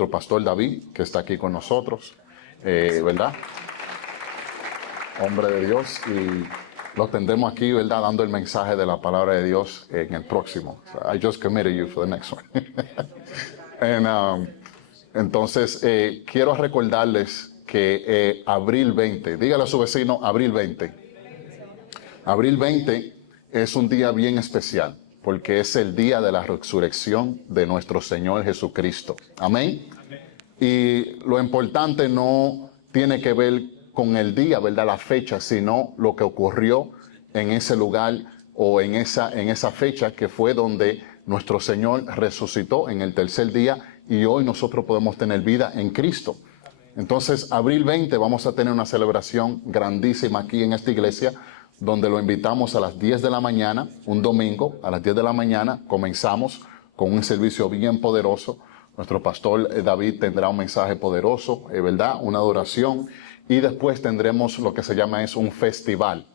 nuestro pastor David, que está aquí con nosotros, ¿verdad? Hombre de Dios, y lo tendremos aquí, ¿verdad? Dando el mensaje de la palabra de Dios en el próximo. So I just committed you for the next one. Entonces, quiero recordarles que abril 20, dígale a su vecino, abril 20. Abril 20 es un día bien especial, porque es el día de la resurrección de nuestro Señor Jesucristo. Amén. Y lo importante no tiene que ver con el día, ¿verdad? La fecha, sino lo que ocurrió en ese lugar o en esa fecha que fue donde nuestro Señor resucitó en el tercer día y hoy nosotros podemos tener vida en Cristo. Entonces, abril 20 vamos a tener una celebración grandísima aquí en esta iglesia, donde lo invitamos a las 10 de la mañana, un domingo, a las 10 de la mañana, comenzamos con un servicio bien poderoso. Nuestro pastor David tendrá un mensaje poderoso, ¿verdad? Una adoración. Y después tendremos lo que se llama un festival.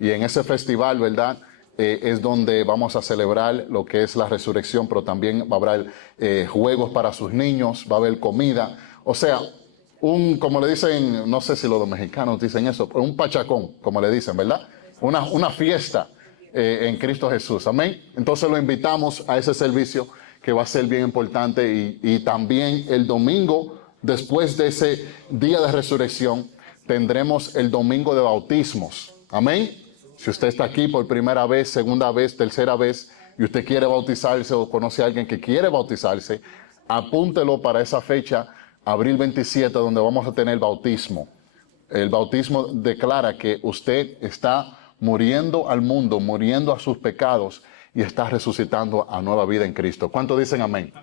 Y en ese festival, ¿verdad? Es donde vamos a celebrar lo que es la resurrección, pero también va a haber juegos para sus niños, va a haber comida. O sea, como le dicen, no sé si los mexicanos dicen eso, un pachacón, como le dicen, ¿verdad? Una fiesta en Cristo Jesús. Amén. Entonces lo invitamos a ese servicio que va a ser bien importante y también el domingo, después de ese día de resurrección, tendremos el domingo de bautismos. Amén. Si usted está aquí por primera vez, segunda vez, tercera vez, y usted quiere bautizarse o conoce a alguien que quiere bautizarse, apúntelo para esa fecha, abril 27, donde vamos a tener el bautismo. El bautismo declara que usted está muriendo al mundo, muriendo a sus pecados y está resucitando a nueva vida en Cristo. ¿Cuántos dicen amén?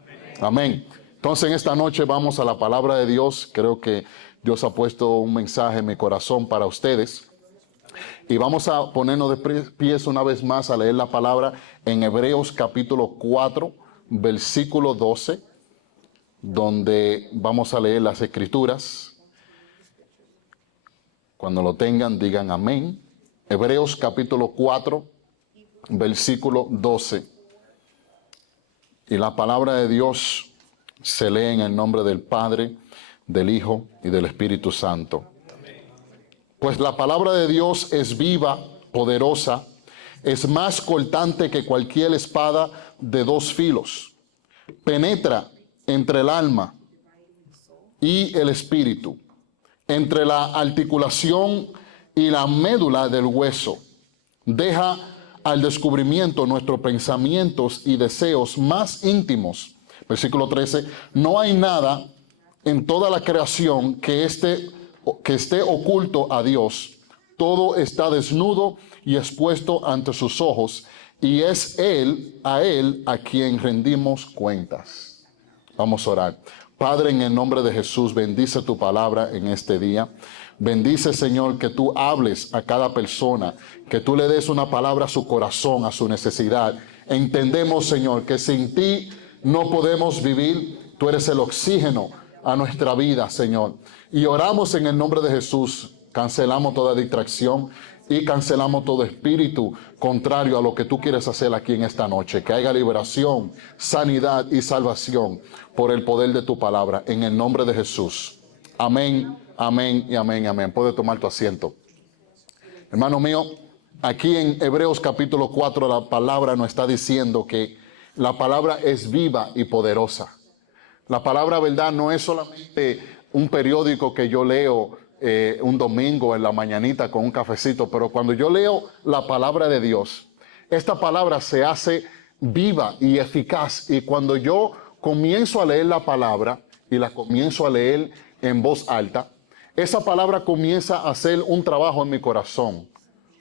Amén. Entonces en esta noche vamos a la palabra de Dios. Creo que Dios ha puesto un mensaje en mi corazón para ustedes. Y vamos a ponernos de pies una vez más a leer la palabra en Hebreos capítulo 4, versículo 12, donde vamos a leer las escrituras. Cuando lo tengan, digan amén. Hebreos capítulo 4, versículo 12. Y la palabra de Dios se lee en el nombre del Padre, del Hijo y del Espíritu Santo. Pues la palabra de Dios es viva, poderosa, es más cortante que cualquier espada de dos filos. Penetra entre el alma y el espíritu, entre la articulación y la médula del hueso. Deja al descubrimiento nuestros pensamientos y deseos más íntimos. Versículo 13. No hay nada en toda la creación que esté oculto a Dios. Todo está desnudo y expuesto ante sus ojos, y es a Él a quien rendimos cuentas. Vamos a orar. Padre, en el nombre de Jesús, bendice tu palabra en este día. Bendice, Señor, que tú hables a cada persona, que tú le des una palabra a su corazón, a su necesidad. Entendemos, Señor, que sin ti no podemos vivir. Tú eres el oxígeno a nuestra vida, Señor. Y oramos en el nombre de Jesús. Cancelamos toda distracción y cancelamos todo espíritu contrario a lo que tú quieres hacer aquí en esta noche. Que haya liberación, sanidad y salvación por el poder de tu palabra, en el nombre de Jesús. Amén, amén y amén, amén. Puede tomar tu asiento. Hermano mío, aquí en Hebreos capítulo 4 la palabra nos está diciendo que la palabra es viva y poderosa. La palabra, verdad, no es solamente un periódico que yo leo un domingo en la mañanita con un cafecito, pero cuando yo leo la palabra de Dios, esta palabra se hace viva y eficaz. Y cuando yo comienzo a leer la palabra y la comienzo a leer en voz alta, esa palabra comienza a hacer un trabajo en mi corazón,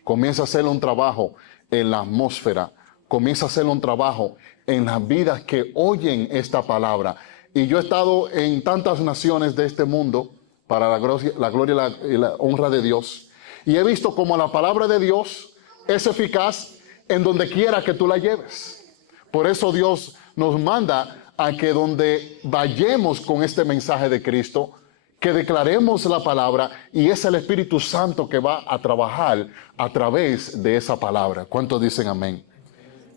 comienza a hacer un trabajo en la atmósfera, comienza a hacer un trabajo en las vidas que oyen esta palabra. Y yo he estado en tantas naciones de este mundo para la gloria y la honra de Dios. Y he visto cómo la palabra de Dios es eficaz en donde quiera que tú la lleves. Por eso Dios nos manda a que donde vayamos con este mensaje de Cristo, que declaremos la palabra, y es el Espíritu Santo que va a trabajar a través de esa palabra. ¿Cuántos dicen amén?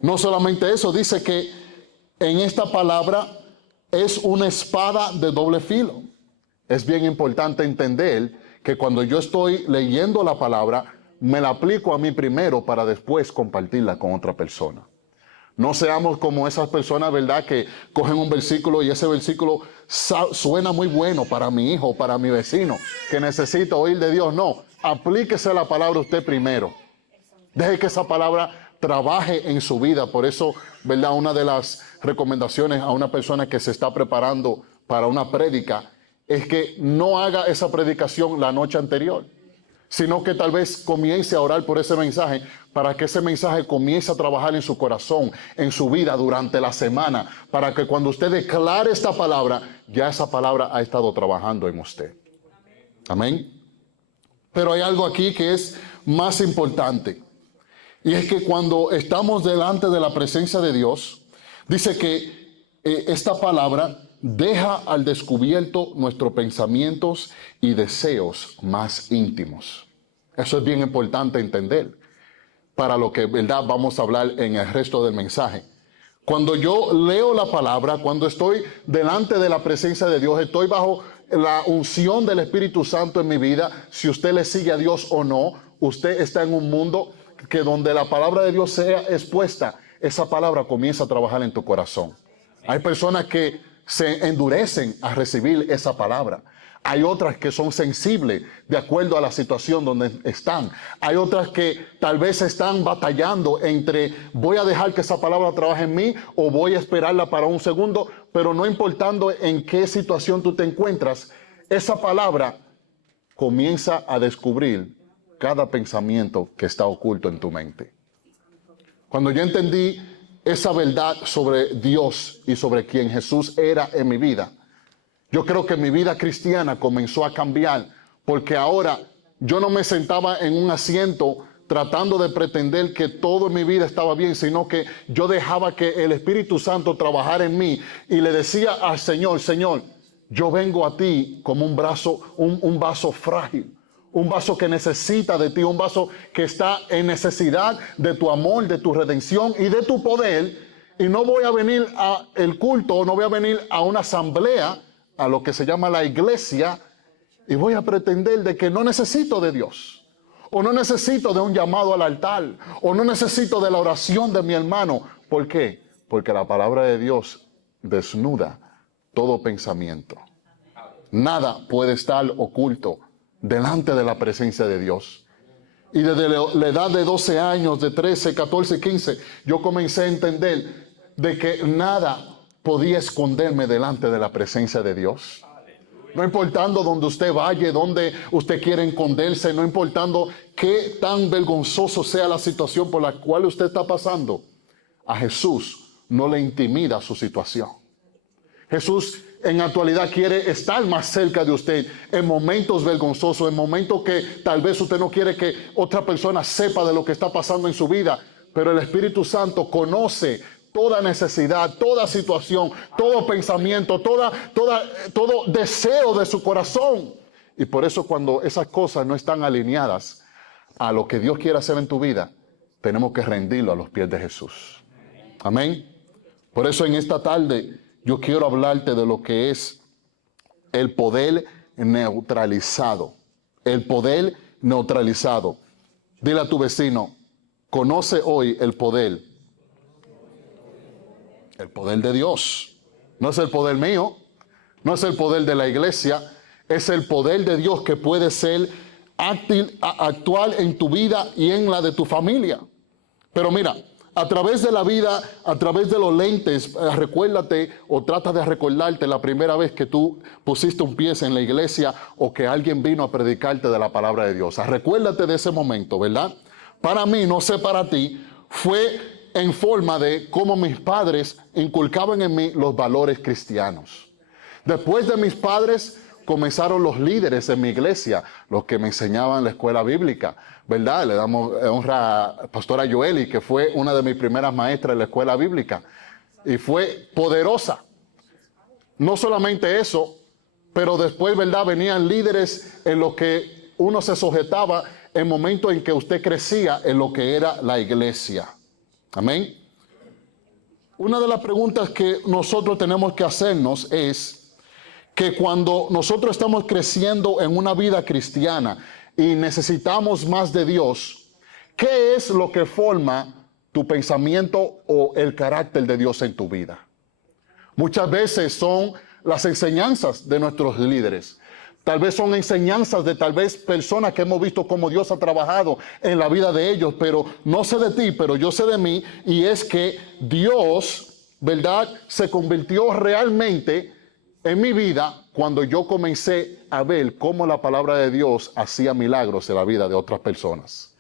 No solamente eso, dice que en esta palabra es una espada de doble filo. Es bien importante entender que cuando yo estoy leyendo la palabra, me la aplico a mí primero para después compartirla con otra persona. No seamos como esas personas, ¿verdad?, que cogen un versículo y ese versículo suena muy bueno para mi hijo, para mi vecino, que necesita oír de Dios. No, aplíquese la palabra usted primero. Deje que esa palabra trabaje en su vida. Por eso, ¿verdad?, una de las recomendaciones a una persona que se está preparando para una prédica es que no haga esa predicación la noche anterior, sino que tal vez comience a orar por ese mensaje para que ese mensaje comience a trabajar en su corazón, en su vida durante la semana, para que cuando usted declare esta palabra, ya esa palabra ha estado trabajando en usted. Amén. Pero hay algo aquí que es más importante, y es que cuando estamos delante de la presencia de Dios, dice que esta palabra deja al descubierto nuestros pensamientos y deseos más íntimos. Eso es bien importante entender para lo que, ¿verdad?, vamos a hablar en el resto del mensaje. Cuando yo leo la palabra, cuando estoy delante de la presencia de Dios, estoy bajo la unción del Espíritu Santo en mi vida. Si usted le sigue a Dios o no, usted está en un mundo que donde la palabra de Dios sea expuesta, esa palabra comienza a trabajar en tu corazón. Hay personas que se endurecen a recibir esa palabra. Hay otras que son sensibles de acuerdo a la situación donde están. Hay otras que tal vez están batallando entre voy a dejar que esa palabra trabaje en mí o voy a esperarla para un segundo, pero no importando en qué situación tú te encuentras, esa palabra comienza a descubrir cada pensamiento que está oculto en tu mente. Cuando yo entendí esa verdad sobre Dios y sobre quien Jesús era en mi vida, yo creo que mi vida cristiana comenzó a cambiar, porque ahora yo no me sentaba en un asiento tratando de pretender que todo en mi vida estaba bien, sino que yo dejaba que el Espíritu Santo trabajara en mí y le decía al Señor, Señor, yo vengo a ti como un vaso frágil, un vaso que necesita de ti, un vaso que está en necesidad de tu amor, de tu redención y de tu poder, y no voy a venir al culto, no voy a venir a una asamblea, a lo que se llama la iglesia, y voy a pretender de que no necesito de Dios, o no necesito de un llamado al altar, o no necesito de la oración de mi hermano. ¿Por qué? Porque la palabra de Dios desnuda todo pensamiento. Nada puede estar oculto delante de la presencia de Dios. Y desde la edad de 12 años, de 13, 14, 15, yo comencé a entender de que nada podía esconderme delante de la presencia de Dios. No importando donde usted vaya, donde usted quiere esconderse, no importando qué tan vergonzoso sea la situación por la cual usted está pasando, a Jesús no le intimida su situación. Jesús en actualidad quiere estar más cerca de usted en momentos vergonzosos, en momentos que tal vez usted no quiere que otra persona sepa de lo que está pasando en su vida, pero el Espíritu Santo conoce toda necesidad, toda situación, todo pensamiento, todo deseo de su corazón. Y por eso cuando esas cosas no están alineadas a lo que Dios quiere hacer en tu vida, tenemos que rendirlo a los pies de Jesús. Amén. Por eso en esta tarde yo quiero hablarte de lo que es el poder neutralizado. El poder neutralizado. Dile a tu vecino, conoce hoy el poder. El poder de Dios. No es el poder mío, no es el poder de la iglesia, es el poder de Dios que puede ser actual en tu vida y en la de tu familia. Pero mira, a través de la vida, a través de los lentes, recuérdate o trata de recordarte la primera vez que tú pusiste un pie en la iglesia o que alguien vino a predicarte de la palabra de Dios. Recuérdate de ese momento, ¿verdad? Para mí, no sé para ti, fue en forma de cómo mis padres inculcaban en mí los valores cristianos. Después de mis padres comenzaron los líderes en mi iglesia, los que me enseñaban la escuela bíblica, ¿verdad? Le damos honra a Pastora Joeli, que fue una de mis primeras maestras en la escuela bíblica, y fue poderosa. No solamente eso, pero después, ¿verdad?, venían líderes en los que uno se sujetaba en momentos en que usted crecía en lo que era la iglesia. Amén. una de las preguntas que nosotros tenemos que hacernos es que cuando nosotros estamos creciendo en una vida cristiana y necesitamos más de Dios, ¿qué es lo que forma tu pensamiento o el carácter de Dios en tu vida? Muchas veces son las enseñanzas de nuestros líderes. Tal vez son enseñanzas de tal vez personas que hemos visto cómo Dios ha trabajado en la vida de ellos, pero no sé de ti, pero yo sé de mí, y es que Dios, ¿verdad?, se convirtió realmente en mi vida cuando yo comencé a ver cómo la palabra de Dios hacía milagros en la vida de otras personas.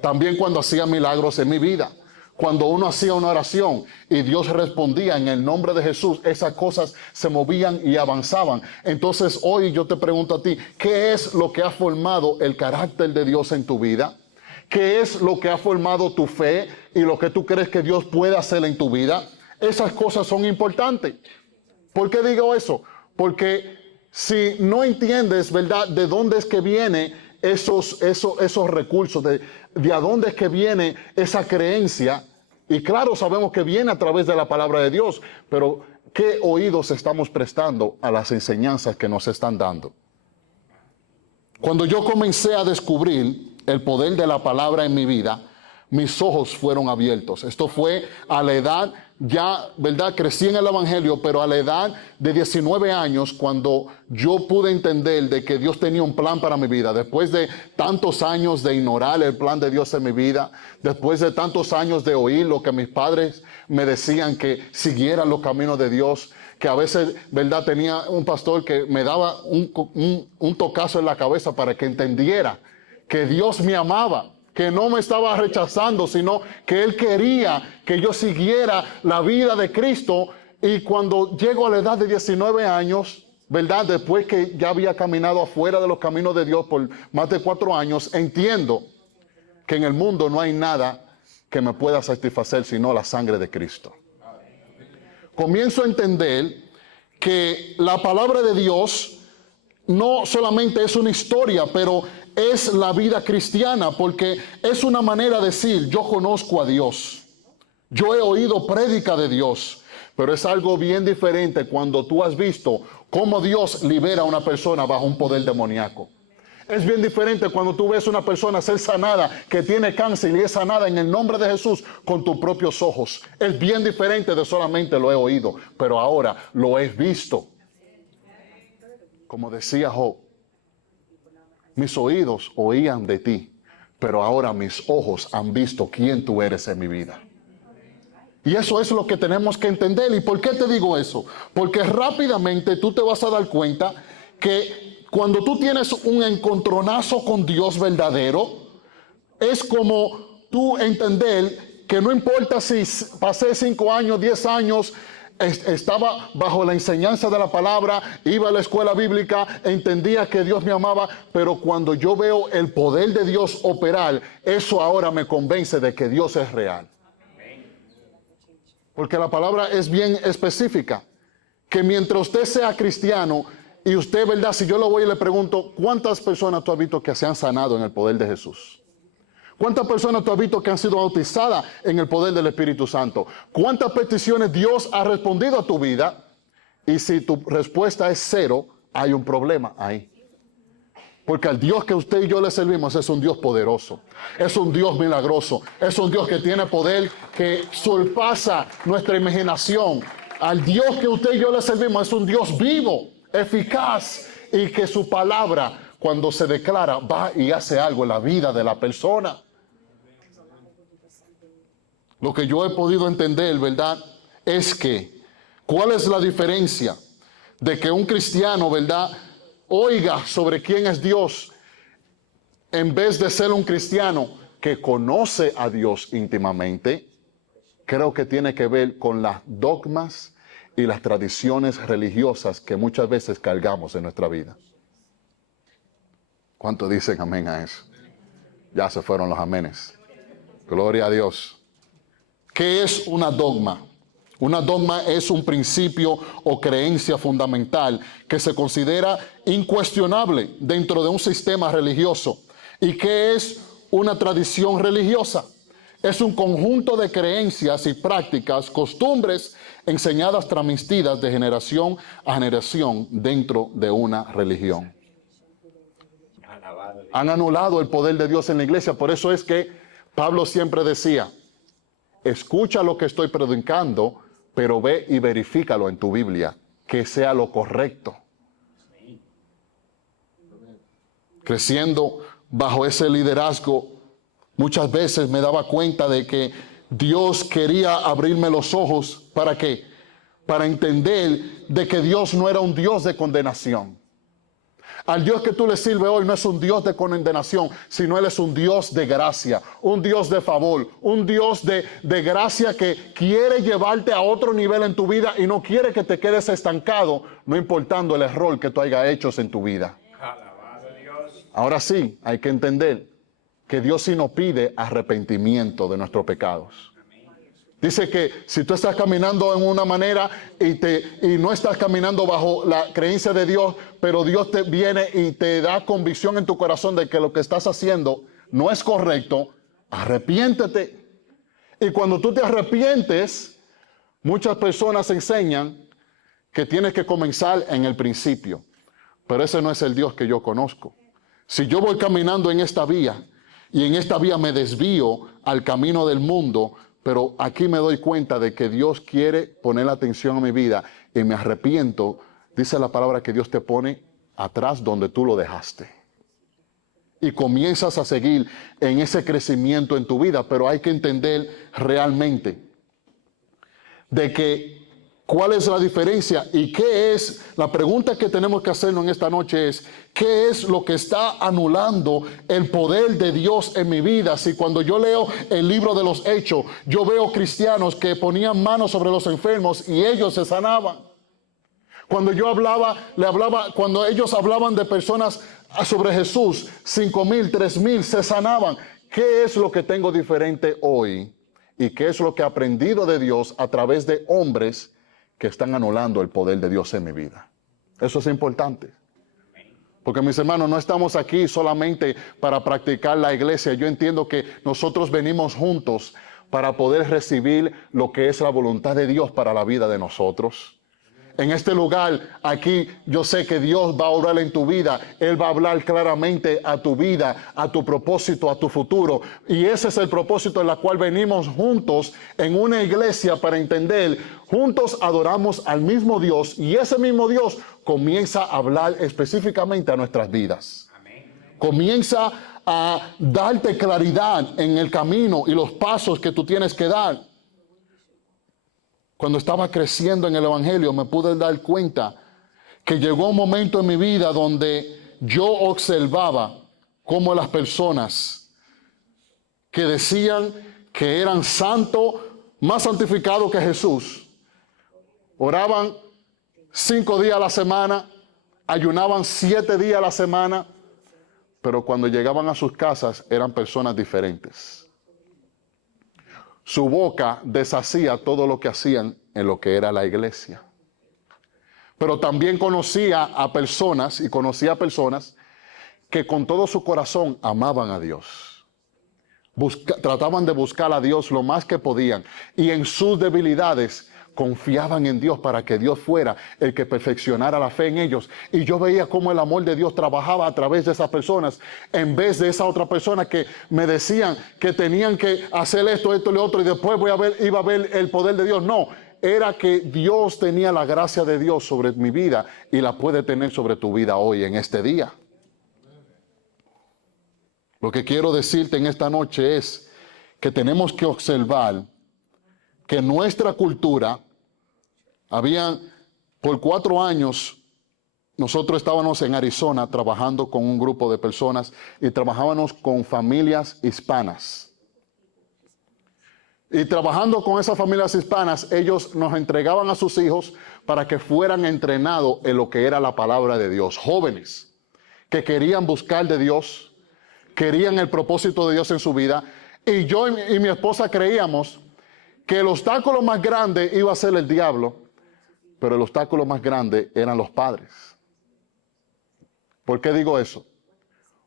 También cuando hacía milagros en mi vida. Cuando uno hacía una oración y Dios respondía en el nombre de Jesús, esas cosas se movían y avanzaban. Entonces hoy yo te pregunto a ti, ¿qué es lo que ha formado el carácter de Dios en tu vida? ¿Qué es lo que ha formado tu fe y lo que tú crees que Dios puede hacer en tu vida? Esas cosas son importantes. ¿Por qué digo eso? Porque si no entiendes, ¿verdad?, de dónde es que viene esos recursos, de a dónde es que viene esa creencia. Y claro, sabemos que viene a través de la palabra de Dios, pero ¿qué oídos estamos prestando a las enseñanzas que nos están dando? Cuando yo comencé a descubrir el poder de la palabra en mi vida, mis ojos fueron abiertos. Esto fue a la edad, ya, ¿verdad?, crecí en el Evangelio, pero a la edad de 19 años, cuando yo pude entender de que Dios tenía un plan para mi vida, después de tantos años de ignorar el plan de Dios en mi vida, después de tantos años de oír lo que mis padres me decían que siguiera los caminos de Dios, que a veces, ¿verdad?, tenía un pastor que me daba un tocazo en la cabeza para que entendiera que Dios me amaba, que no me estaba rechazando, sino que Él quería que yo siguiera la vida de Cristo. Y cuando llego a la edad de 19 años, ¿verdad?, después que ya había caminado afuera de los caminos de Dios por más de 4 años, entiendo que en el mundo no hay nada que me pueda satisfacer sino la sangre de Cristo. Comienzo a entender que la palabra de Dios no solamente es una historia, pero es la vida cristiana, porque es una manera de decir, yo conozco a Dios, yo he oído prédica de Dios, pero es algo bien diferente cuando tú has visto cómo Dios libera a una persona bajo un poder demoníaco. Es bien diferente cuando tú ves a una persona ser sanada que tiene cáncer y es sanada en el nombre de Jesús con tus propios ojos. Es bien diferente de solamente lo he oído, pero ahora lo he visto. Como decía Job, mis oídos oían de ti, pero ahora mis ojos han visto quién tú eres en mi vida. Y eso es lo que tenemos que entender. ¿Y por qué te digo eso? Porque rápidamente tú te vas a dar cuenta que cuando tú tienes un encontronazo con Dios verdadero, es como tú entender que no importa si pasé 5 años, 10 años, estaba bajo la enseñanza de la palabra, iba a la escuela bíblica, entendía que Dios me amaba, pero cuando yo veo el poder de Dios operar, eso ahora me convence de que Dios es real. Porque la palabra es bien específica, que mientras usted sea cristiano y usted, ¿verdad?, si yo lo voy y le pregunto, ¿cuántas personas tú has visto que se han sanado en el poder de Jesús? ¿Cuántas personas tú has visto que han sido bautizadas en el poder del Espíritu Santo? ¿Cuántas peticiones Dios ha respondido a tu vida? Y si tu respuesta es 0, hay un problema ahí. Porque al Dios que usted y yo le servimos es un Dios poderoso, es un Dios milagroso, es un Dios que tiene poder que sobrepasa nuestra imaginación. Al Dios que usted y yo le servimos es un Dios vivo, eficaz, y que su palabra, cuando se declara, va y hace algo en la vida de la persona. Lo que yo he podido entender, ¿verdad?, es que, ¿cuál es la diferencia de que un cristiano, ¿verdad?, oiga sobre quién es Dios en vez de ser un cristiano que conoce a Dios íntimamente? Creo que tiene que ver con las dogmas y las tradiciones religiosas que muchas veces cargamos en nuestra vida. ¿Cuántos dicen amén a eso? Ya se fueron los amenes. Gloria a Dios. ¿Qué es una dogma? Una dogma es un principio o creencia fundamental que se considera incuestionable dentro de un sistema religioso. ¿Y qué es una tradición religiosa? Es un conjunto de creencias y prácticas, costumbres enseñadas, transmitidas de generación a generación dentro de una religión. Han anulado el poder de Dios en la iglesia. Por eso es que Pablo siempre decía, escucha lo que estoy predicando, pero ve y verifícalo en tu Biblia, que sea lo correcto. Creciendo bajo ese liderazgo, muchas veces me daba cuenta de que Dios quería abrirme los ojos. ¿Para qué? Para entender de que Dios no era un Dios de condenación. Al Dios que tú le sirves hoy no es un Dios de condenación, sino Él es un Dios de gracia, un Dios de favor, un Dios de gracia que quiere llevarte a otro nivel en tu vida y no quiere que te quedes estancado, no importando el error que tú hayas hecho en tu vida. Ahora sí, hay que entender que Dios sí nos pide arrepentimiento de nuestros pecados. Dice que si tú estás caminando en una manera y no estás caminando bajo la creencia de Dios, pero Dios te viene y te da convicción en tu corazón de que lo que estás haciendo no es correcto, arrepiéntete. Y cuando tú te arrepientes, muchas personas enseñan que tienes que comenzar en el principio. Pero ese no es el Dios que yo conozco. Si yo voy caminando en esta vía y en esta vía me desvío al camino del mundo, pero aquí me doy cuenta de que Dios quiere poner la atención a mi vida y me arrepiento, dice la palabra que Dios te pone atrás donde tú lo dejaste. Y comienzas a seguir en ese crecimiento en tu vida, pero hay que entender realmente de que cuál es la diferencia y qué es, la pregunta que tenemos que hacernos en esta noche es, ¿qué es lo que está anulando el poder de Dios en mi vida? Si cuando yo leo el libro de los Hechos, yo veo cristianos que ponían manos sobre los enfermos y ellos se sanaban. Cuando yo cuando ellos hablaban de personas sobre Jesús, 5,000, 3,000 se sanaban. ¿Qué es lo que tengo diferente hoy? ¿Y qué es lo que he aprendido de Dios a través de hombres que están anulando el poder de Dios en mi vida? Eso es importante. Porque mis hermanos, no estamos aquí solamente para practicar la iglesia. Yo entiendo que nosotros venimos juntos para poder recibir lo que es la voluntad de Dios para la vida de nosotros. En este lugar, aquí, yo sé que Dios va a orar en tu vida. Él va a hablar claramente a tu vida, a tu propósito, a tu futuro. Y ese es el propósito en el cual venimos juntos en una iglesia para entender. Juntos adoramos al mismo Dios y ese mismo Dios comienza a hablar específicamente a nuestras vidas. Comienza a darte claridad en el camino y los pasos que tú tienes que dar. Cuando estaba creciendo en el Evangelio me pude dar cuenta que llegó un momento en mi vida donde yo observaba cómo las personas que decían que eran santos, más santificados que Jesús, oraban 5 días a la semana, ayunaban 7 días a la semana, pero cuando llegaban a sus casas eran personas diferentes. Su boca deshacía todo lo que hacían en lo que era la iglesia. Pero también conocía a personas que con todo su corazón amaban a Dios. Trataban de buscar a Dios lo más que podían. Y en sus debilidades confiaban en Dios para que Dios fuera el que perfeccionara la fe en ellos. Y yo veía cómo el amor de Dios trabajaba a través de esas personas, en vez de esa otra persona que me decían que tenían que hacer esto y lo otro, y después iba a ver el poder de Dios. No, era que Dios tenía la gracia de Dios sobre mi vida y la puede tener sobre tu vida hoy, en este día. Lo que quiero decirte en esta noche es que tenemos que observar que nuestra cultura, por 4 años, nosotros estábamos en Arizona trabajando con un grupo de personas y trabajábamos con familias hispanas. Y trabajando con esas familias hispanas, ellos nos entregaban a sus hijos para que fueran entrenados en lo que era la palabra de Dios. Jóvenes que querían buscar de Dios, querían el propósito de Dios en su vida. Y yo y mi esposa creíamos que el obstáculo más grande iba a ser el diablo, pero el obstáculo más grande eran los padres. ¿Por qué digo eso?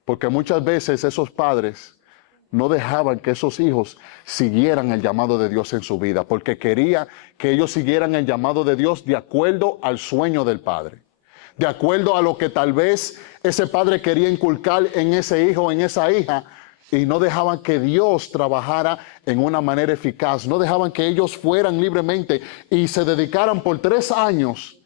Porque muchas veces esos padres no dejaban que esos hijos siguieran el llamado de Dios en su vida, porque quería que ellos siguieran el llamado de Dios de acuerdo al sueño del padre, de acuerdo a lo que tal vez ese padre quería inculcar en ese hijo o en esa hija, y no dejaban que Dios trabajara en una manera eficaz, no dejaban que ellos fueran libremente y se dedicaran por 3 años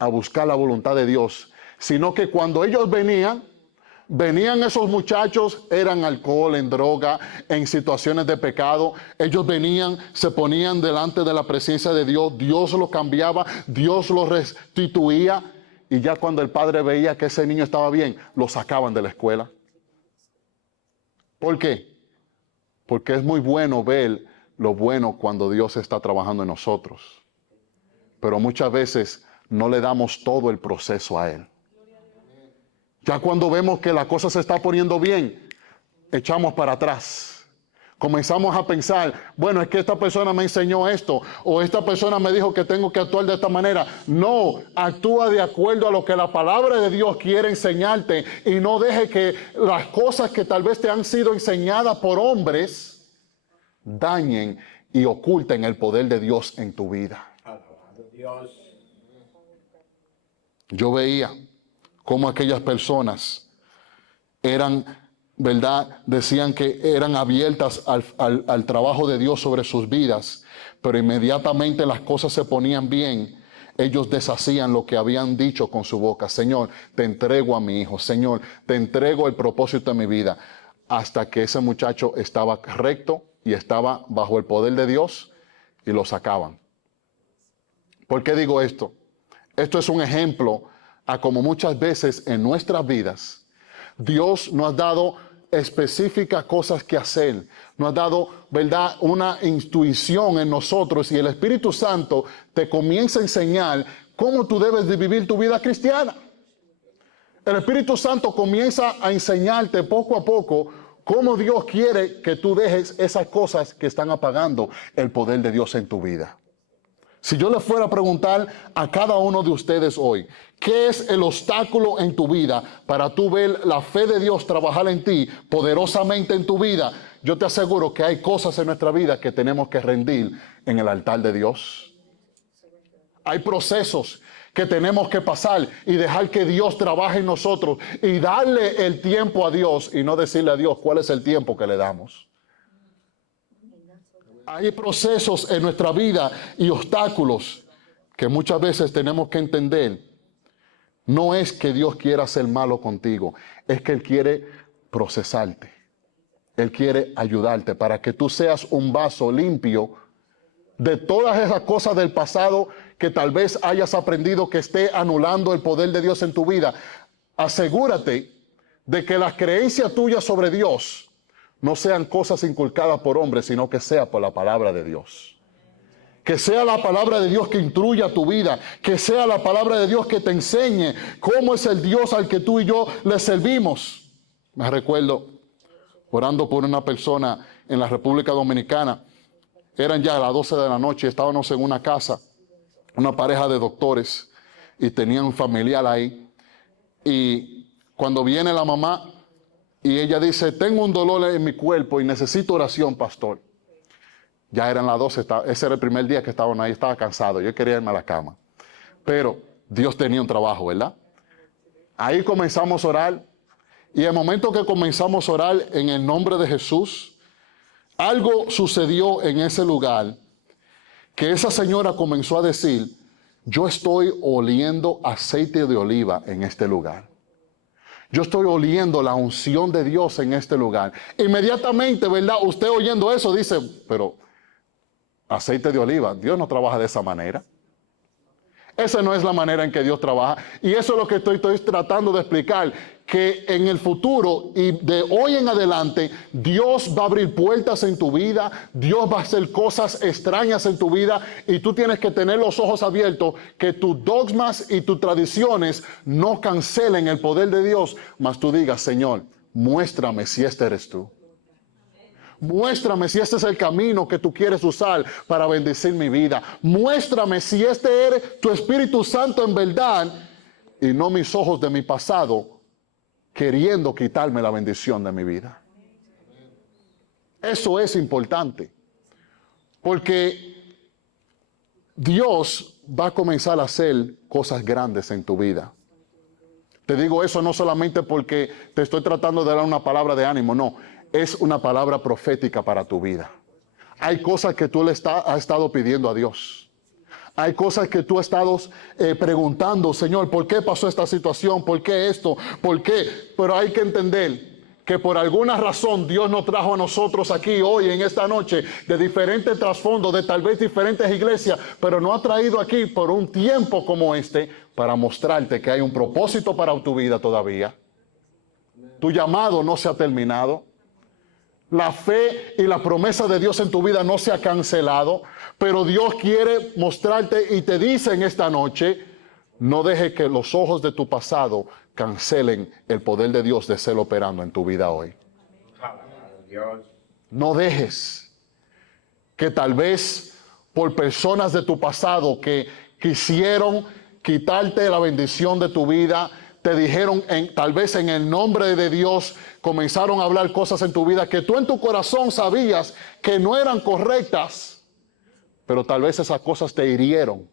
a buscar la voluntad de Dios, sino que cuando ellos venían esos muchachos, eran alcohol, en droga, en situaciones de pecado. Ellos venían, se ponían delante de la presencia de Dios, Dios los cambiaba, Dios los restituía, y ya cuando el padre veía que ese niño estaba bien, lo sacaban de la escuela. ¿Por qué? Porque es muy bueno ver lo bueno cuando Dios está trabajando en nosotros, pero muchas veces no le damos todo el proceso a Él. Ya cuando vemos que la cosa se está poniendo bien, echamos para atrás. Comenzamos a pensar, bueno, es que esta persona me enseñó esto, o esta persona me dijo que tengo que actuar de esta manera. No, actúa de acuerdo a lo que la palabra de Dios quiere enseñarte, y no deje que las cosas que tal vez te han sido enseñadas por hombres dañen y oculten el poder de Dios en tu vida. Yo veía cómo aquellas personas eran, ¿verdad? Decían que eran abiertas al trabajo de Dios sobre sus vidas, pero inmediatamente las cosas se ponían bien, ellos deshacían lo que habían dicho con su boca. Señor, te entrego a mi hijo. Señor, te entrego el propósito de mi vida. Hasta que ese muchacho estaba recto y estaba bajo el poder de Dios, y lo sacaban. ¿Por qué digo esto? Esto es un ejemplo a como muchas veces en nuestras vidas Dios nos ha dado específicas cosas que hacer, nos ha dado, ¿verdad?, una intuición en nosotros, y el Espíritu Santo te comienza a enseñar cómo tú debes de vivir tu vida cristiana. El Espíritu Santo comienza a enseñarte poco a poco cómo Dios quiere que tú dejes esas cosas que están apagando el poder de Dios en tu vida. Si yo le fuera a preguntar a cada uno de ustedes hoy, ¿qué es el obstáculo en tu vida para tú ver la fe de Dios trabajar en ti poderosamente en tu vida? Yo te aseguro que hay cosas en nuestra vida que tenemos que rendir en el altar de Dios. Hay procesos que tenemos que pasar y dejar que Dios trabaje en nosotros, y darle el tiempo a Dios y no decirle a Dios cuál es el tiempo que le damos. Hay procesos en nuestra vida y obstáculos que muchas veces tenemos que entender. No es que Dios quiera ser malo contigo, es que Él quiere procesarte. Él quiere ayudarte para que tú seas un vaso limpio de todas esas cosas del pasado que tal vez hayas aprendido que esté anulando el poder de Dios en tu vida. Asegúrate de que las creencias tuyas sobre Dios no sean cosas inculcadas por hombres, sino que sea por la palabra de Dios. Que sea la palabra de Dios que instruya tu vida, que sea la palabra de Dios que te enseñe cómo es el Dios al que tú y yo le servimos. Me recuerdo orando por una persona en la República Dominicana. Eran ya las 12 de la noche, estábamos en una casa, una pareja de doctores, y tenían un familiar ahí. Y cuando viene la mamá, y ella dice, tengo un dolor en mi cuerpo y necesito oración, pastor. Ya eran las 12, ese era el primer día que estaban ahí, estaba cansado, yo quería irme a la cama. Pero Dios tenía un trabajo, ¿verdad? Ahí comenzamos a orar, y el momento que comenzamos a orar en el nombre de Jesús, algo sucedió en ese lugar, que esa señora comenzó a decir, yo estoy oliendo aceite de oliva en este lugar. Yo estoy oliendo la unción de Dios en este lugar. Inmediatamente, ¿verdad? Usted oyendo eso dice, pero aceite de oliva, Dios no trabaja de esa manera. Esa no es la manera en que Dios trabaja. Y eso es lo que estoy tratando de explicar, que en el futuro y de hoy en adelante, Dios va a abrir puertas en tu vida, Dios va a hacer cosas extrañas en tu vida, y tú tienes que tener los ojos abiertos, que tus dogmas y tus tradiciones no cancelen el poder de Dios, mas tú digas, Señor, muéstrame si este eres tú. Muéstrame si este es el camino que tú quieres usar para bendecir mi vida. Muéstrame si este eres tu Espíritu Santo en verdad, y no mis ojos de mi pasado queriendo quitarme la bendición de mi vida. Eso es importante. Porque Dios va a comenzar a hacer cosas grandes en tu vida. Te digo eso no solamente porque te estoy tratando de dar una palabra de ánimo, no. Es una palabra profética para tu vida. Hay cosas que tú has estado pidiendo a Dios. Hay cosas que tú has estado preguntando, Señor, ¿por qué pasó esta situación? ¿Por qué esto? ¿Por qué? Pero hay que entender que por alguna razón Dios nos trajo a nosotros aquí hoy, en esta noche, de diferentes trasfondos, de tal vez diferentes iglesias, pero nos ha traído aquí por un tiempo como este, para mostrarte que hay un propósito para tu vida todavía. Tu llamado no se ha terminado. La fe y la promesa de Dios en tu vida no se ha cancelado, pero Dios quiere mostrarte y te dice en esta noche, no dejes que los ojos de tu pasado cancelen el poder de Dios de ser operando en tu vida hoy. No dejes que tal vez por personas de tu pasado que quisieron quitarte la bendición de tu vida, te dijeron tal vez en el nombre de Dios, comenzaron a hablar cosas en tu vida que tú en tu corazón sabías que no eran correctas, pero tal vez esas cosas te hirieron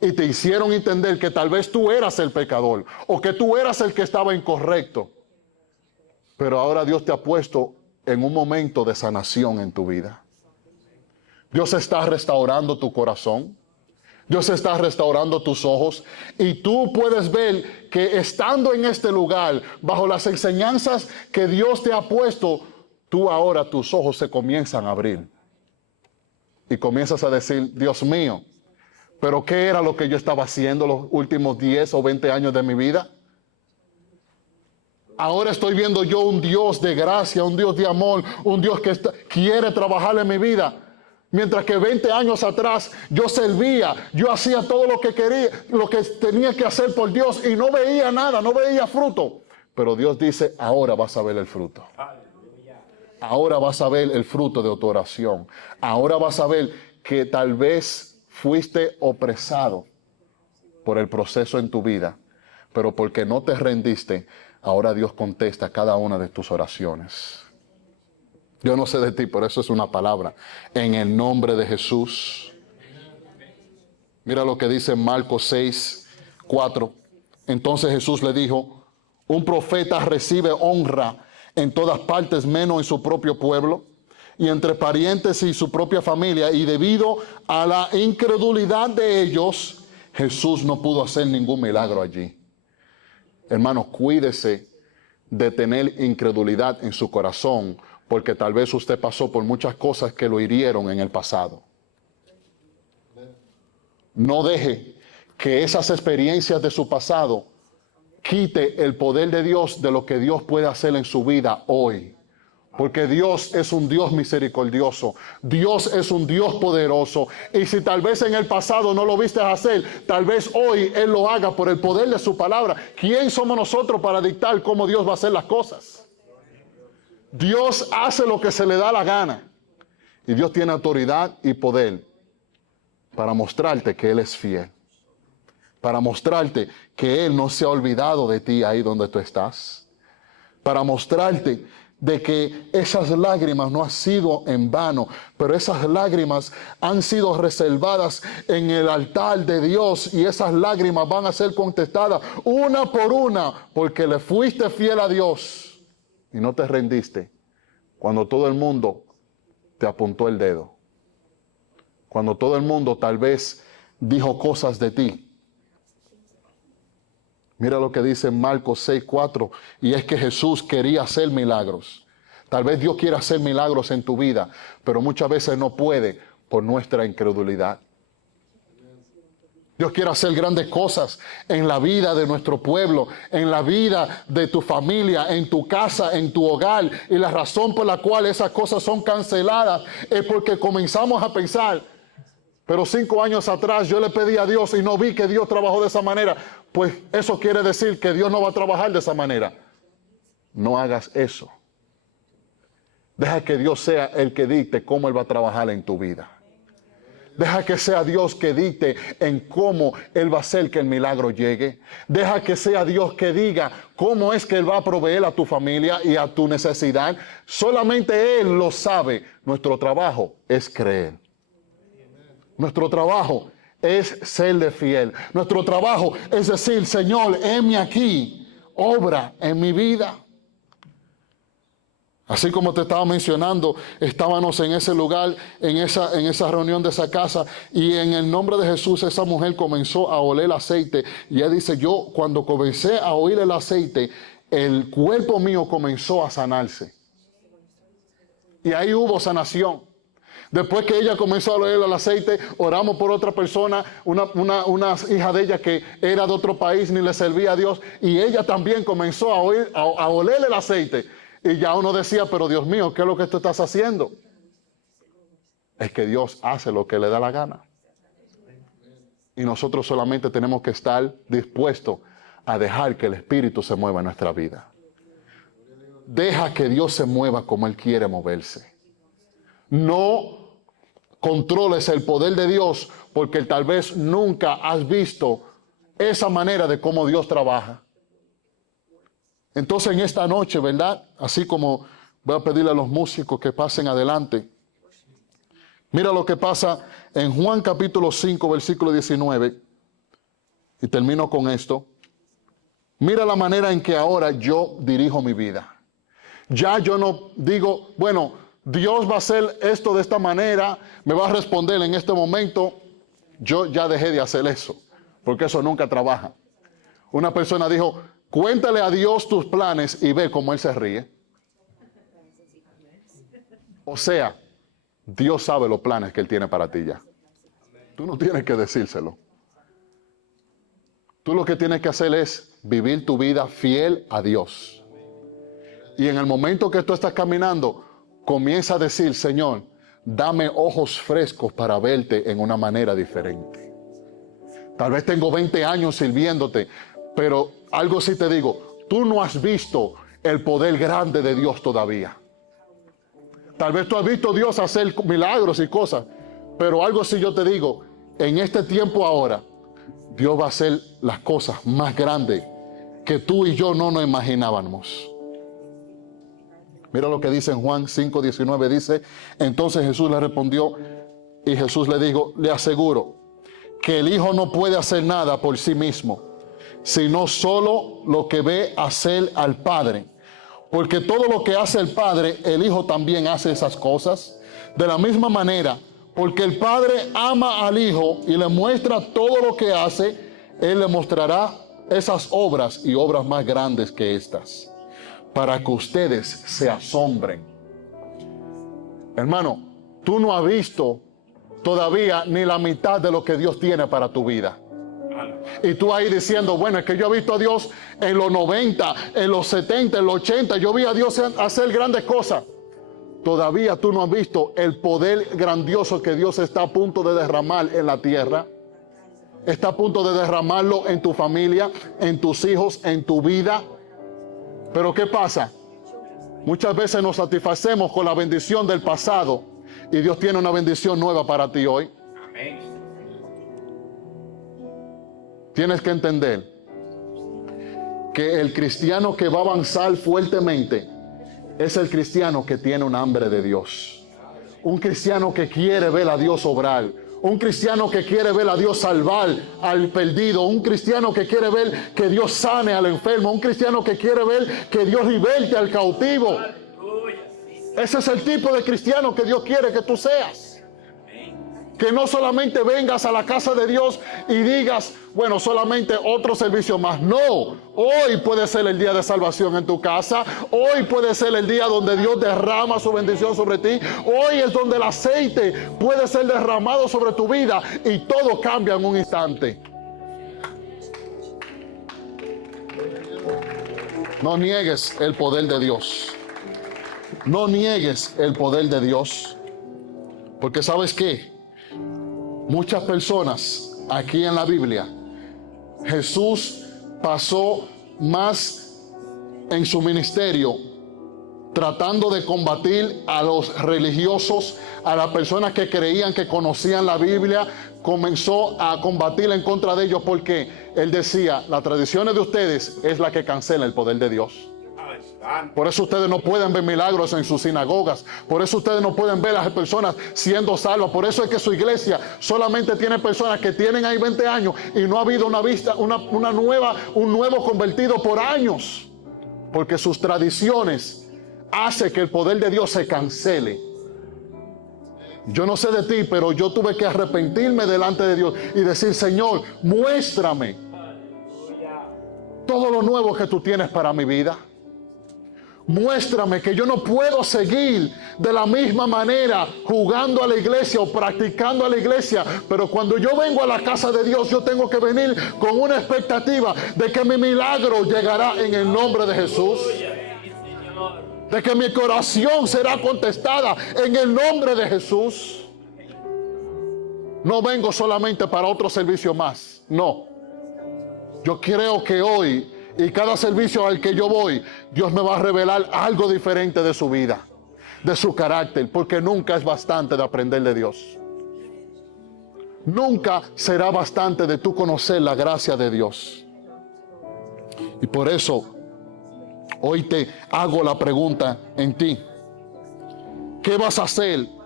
y te hicieron entender que tal vez tú eras el pecador o que tú eras el que estaba incorrecto. Pero ahora Dios te ha puesto en un momento de sanación en tu vida. Dios está restaurando tu corazón. Dios está restaurando tus ojos y tú puedes ver que estando en este lugar, bajo las enseñanzas que Dios te ha puesto, tú ahora tus ojos se comienzan a abrir. Y comienzas a decir, Dios mío, ¿pero qué era lo que yo estaba haciendo los últimos 10 o 20 años de mi vida? Ahora estoy viendo yo un Dios de gracia, un Dios de amor, un Dios que quiere trabajar en mi vida. Mientras que 20 años atrás yo servía, yo hacía todo lo que quería, lo que tenía que hacer por Dios y no veía nada, no veía fruto. Pero Dios dice, ahora vas a ver el fruto. Ahora vas a ver el fruto de tu oración. Ahora vas a ver que tal vez fuiste opresado por el proceso en tu vida, pero porque no te rendiste, ahora Dios contesta cada una de tus oraciones. Yo no sé de ti, pero eso es una palabra. En el nombre de Jesús. Mira lo que dice Marcos 6, 4. Entonces Jesús le dijo, un profeta recibe honra en todas partes, menos en su propio pueblo y entre parientes y su propia familia. Y debido a la incredulidad de ellos, Jesús no pudo hacer ningún milagro allí. Hermanos, cuídese de tener incredulidad en su corazón, porque tal vez usted pasó por muchas cosas que lo hirieron en el pasado. No deje que esas experiencias de su pasado quite el poder de Dios de lo que Dios puede hacer en su vida hoy. Porque Dios es un Dios misericordioso. Dios es un Dios poderoso. Y si tal vez en el pasado no lo viste hacer, tal vez hoy Él lo haga por el poder de su palabra. ¿Quién somos nosotros para dictar cómo Dios va a hacer las cosas? Dios hace lo que se le da la gana. Y Dios tiene autoridad y poder para mostrarte que Él es fiel. Para mostrarte que Él no se ha olvidado de ti ahí donde tú estás. Para mostrarte de que esas lágrimas no han sido en vano, pero esas lágrimas han sido reservadas en el altar de Dios y esas lágrimas van a ser contestadas una por una porque le fuiste fiel a Dios. Y no te rendiste cuando todo el mundo te apuntó el dedo. Cuando todo el mundo tal vez dijo cosas de ti. Mira lo que dice Marcos 6:4. Y es que Jesús quería hacer milagros. Tal vez Dios quiera hacer milagros en tu vida, pero muchas veces no puede por nuestra incredulidad. Dios quiere hacer grandes cosas en la vida de nuestro pueblo, en la vida de tu familia, en tu casa, en tu hogar. Y la razón por la cual esas cosas son canceladas es porque comenzamos a pensar, pero 5 años atrás yo le pedí a Dios y no vi que Dios trabajó de esa manera. Pues eso quiere decir que Dios no va a trabajar de esa manera. No hagas eso. Deja que Dios sea el que dicte cómo Él va a trabajar en tu vida. Deja que sea Dios que dicte en cómo Él va a hacer que el milagro llegue. Deja que sea Dios que diga cómo es que Él va a proveer a tu familia y a tu necesidad. Solamente Él lo sabe. Nuestro trabajo es creer. Nuestro trabajo es serle fiel. Nuestro trabajo es decir, Señor, heme aquí, obra en mi vida. Así como te estaba mencionando, estábamos en ese lugar, en esa reunión de esa casa, y en el nombre de Jesús esa mujer comenzó a oler el aceite. Y ella dice, yo cuando comencé a oír el aceite, el cuerpo mío comenzó a sanarse. Y ahí hubo sanación. Después que ella comenzó a oler el aceite, oramos por otra persona, una hija de ella que era de otro país, ni le servía a Dios, y ella también comenzó a oler el aceite. Y ya uno decía, pero Dios mío, ¿qué es lo que tú estás haciendo? Es que Dios hace lo que le da la gana. Y nosotros solamente tenemos que estar dispuestos a dejar que el Espíritu se mueva en nuestra vida. Deja que Dios se mueva como Él quiere moverse. No controles el poder de Dios porque tal vez nunca has visto esa manera de cómo Dios trabaja. Entonces en esta noche, ¿verdad? Así como voy a pedirle a los músicos que pasen adelante. Mira lo que pasa en Juan capítulo 5, versículo 19. Y termino con esto. Mira la manera en que ahora yo dirijo mi vida. Ya yo no digo, bueno, Dios va a hacer esto de esta manera, me va a responder en este momento. Yo ya dejé de hacer eso, porque eso nunca trabaja. Una persona dijo, cuéntale a Dios tus planes y ve cómo Él se ríe. O sea, Dios sabe los planes que Él tiene para ti ya. Tú no tienes que decírselo. Tú lo que tienes que hacer es vivir tu vida fiel a Dios. Y en el momento que tú estás caminando, comienza a decir, Señor, dame ojos frescos para verte en una manera diferente. Tal vez tengo 20 años sirviéndote, pero algo sí te digo, tú no has visto el poder grande de Dios todavía. Tal vez tú has visto a Dios hacer milagros y cosas, pero algo sí yo te digo, en este tiempo ahora, Dios va a hacer las cosas más grandes que tú y yo no nos imaginábamos. Mira lo que dice en Juan 5:19, dice, entonces Jesús le respondió y Jesús le dijo, le aseguro que el Hijo no puede hacer nada por sí mismo, sino solo lo que ve hacer al Padre. Porque todo lo que hace el Padre, el Hijo también hace esas cosas. De la misma manera, porque el Padre ama al Hijo y le muestra todo lo que hace, Él le mostrará esas obras y obras más grandes que estas, para que ustedes se asombren. Hermano, tú no has visto todavía ni la mitad de lo que Dios tiene para tu vida. Y tú ahí diciendo, bueno, es que yo he visto a Dios en los 90, en los 70, en los 80, yo vi a Dios hacer grandes cosas. Todavía tú no has visto el poder grandioso que Dios está a punto de derramar en la tierra. Está a punto de derramarlo en tu familia, en tus hijos, en tu vida. Pero ¿qué pasa? Muchas veces nos satisfacemos con la bendición del pasado y Dios tiene una bendición nueva para ti hoy. Amén. Tienes que entender que el cristiano que va a avanzar fuertemente es el cristiano que tiene un hambre de Dios. Un cristiano que quiere ver a Dios obrar. Un cristiano que quiere ver a Dios salvar al perdido. Un cristiano que quiere ver que Dios sane al enfermo. Un cristiano que quiere ver que Dios liberte al cautivo. Ese es el tipo de cristiano que Dios quiere que tú seas. Que no solamente vengas a la casa de Dios y digas, bueno, solamente otro servicio más. No, hoy puede ser el día de salvación en tu casa. Hoy puede ser el día donde Dios derrama su bendición sobre ti. Hoy es donde el aceite puede ser derramado sobre tu vida y todo cambia en un instante. No niegues el poder de Dios. No niegues el poder de Dios. Porque ¿sabes qué? Muchas personas aquí en la Biblia, Jesús pasó más en su ministerio tratando de combatir a los religiosos, a las personas que creían que conocían la Biblia. Comenzó a combatir en contra de ellos porque él decía, las tradiciones de ustedes es la que cancela el poder de Dios. Por eso ustedes no pueden ver milagros en sus sinagogas. Por eso ustedes no pueden ver a las personas siendo salvas. Por eso es que su iglesia solamente tiene personas que tienen ahí 20 años y no ha habido un nuevo convertido por años. Porque sus tradiciones hacen que el poder de Dios se cancele. Yo no sé de ti, pero yo tuve que arrepentirme delante de Dios y decir, Señor, muéstrame todo lo nuevo que tú tienes para mi vida. Muéstrame que yo no puedo seguir de la misma manera jugando a la iglesia o practicando a la iglesia, pero cuando yo vengo a la casa de Dios, yo tengo que venir con una expectativa de que mi milagro llegará en el nombre de Jesús, de que mi oración será contestada en el nombre de Jesús. No vengo solamente para otro servicio más, no. Yo creo que hoy y cada servicio al que yo voy, Dios me va a revelar algo diferente de su vida, de su carácter, porque nunca es bastante de aprender de Dios. Nunca será bastante de tú conocer la gracia de Dios. Y por eso, hoy te hago la pregunta en ti. ¿Qué vas a hacer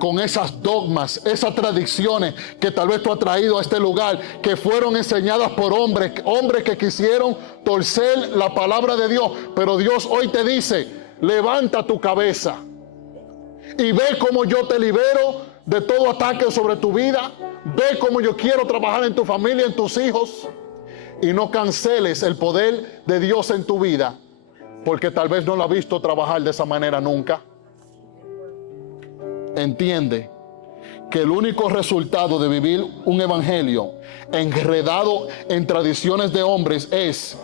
con esas dogmas, esas tradiciones que tal vez tú has traído a este lugar, que fueron enseñadas por hombres que quisieron torcer la palabra de Dios? Pero Dios hoy te dice, levanta tu cabeza y ve cómo yo te libero de todo ataque sobre tu vida. Ve cómo yo quiero trabajar en tu familia, en tus hijos, y no canceles el poder de Dios en tu vida, porque tal vez no lo has visto trabajar de esa manera nunca. Entiende que el único resultado de vivir un evangelio enredado en tradiciones de hombres es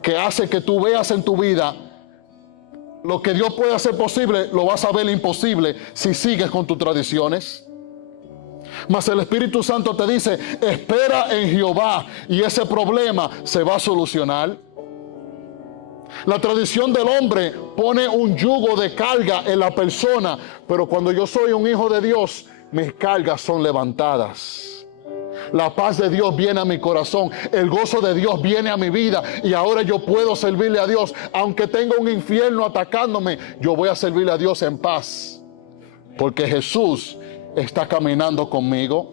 que hace que tú veas en tu vida lo que Dios puede hacer posible, lo vas a ver imposible si sigues con tus tradiciones. Mas el Espíritu Santo te dice, espera en Jehová y ese problema se va a solucionar. La tradición del hombre pone un yugo de carga en la persona, pero cuando yo soy un hijo de Dios, mis cargas son levantadas. La paz de Dios viene a mi corazón, el gozo de Dios viene a mi vida y ahora yo puedo servirle a Dios. Aunque tenga un infierno atacándome, yo voy a servirle a Dios en paz, porque Jesús está caminando conmigo.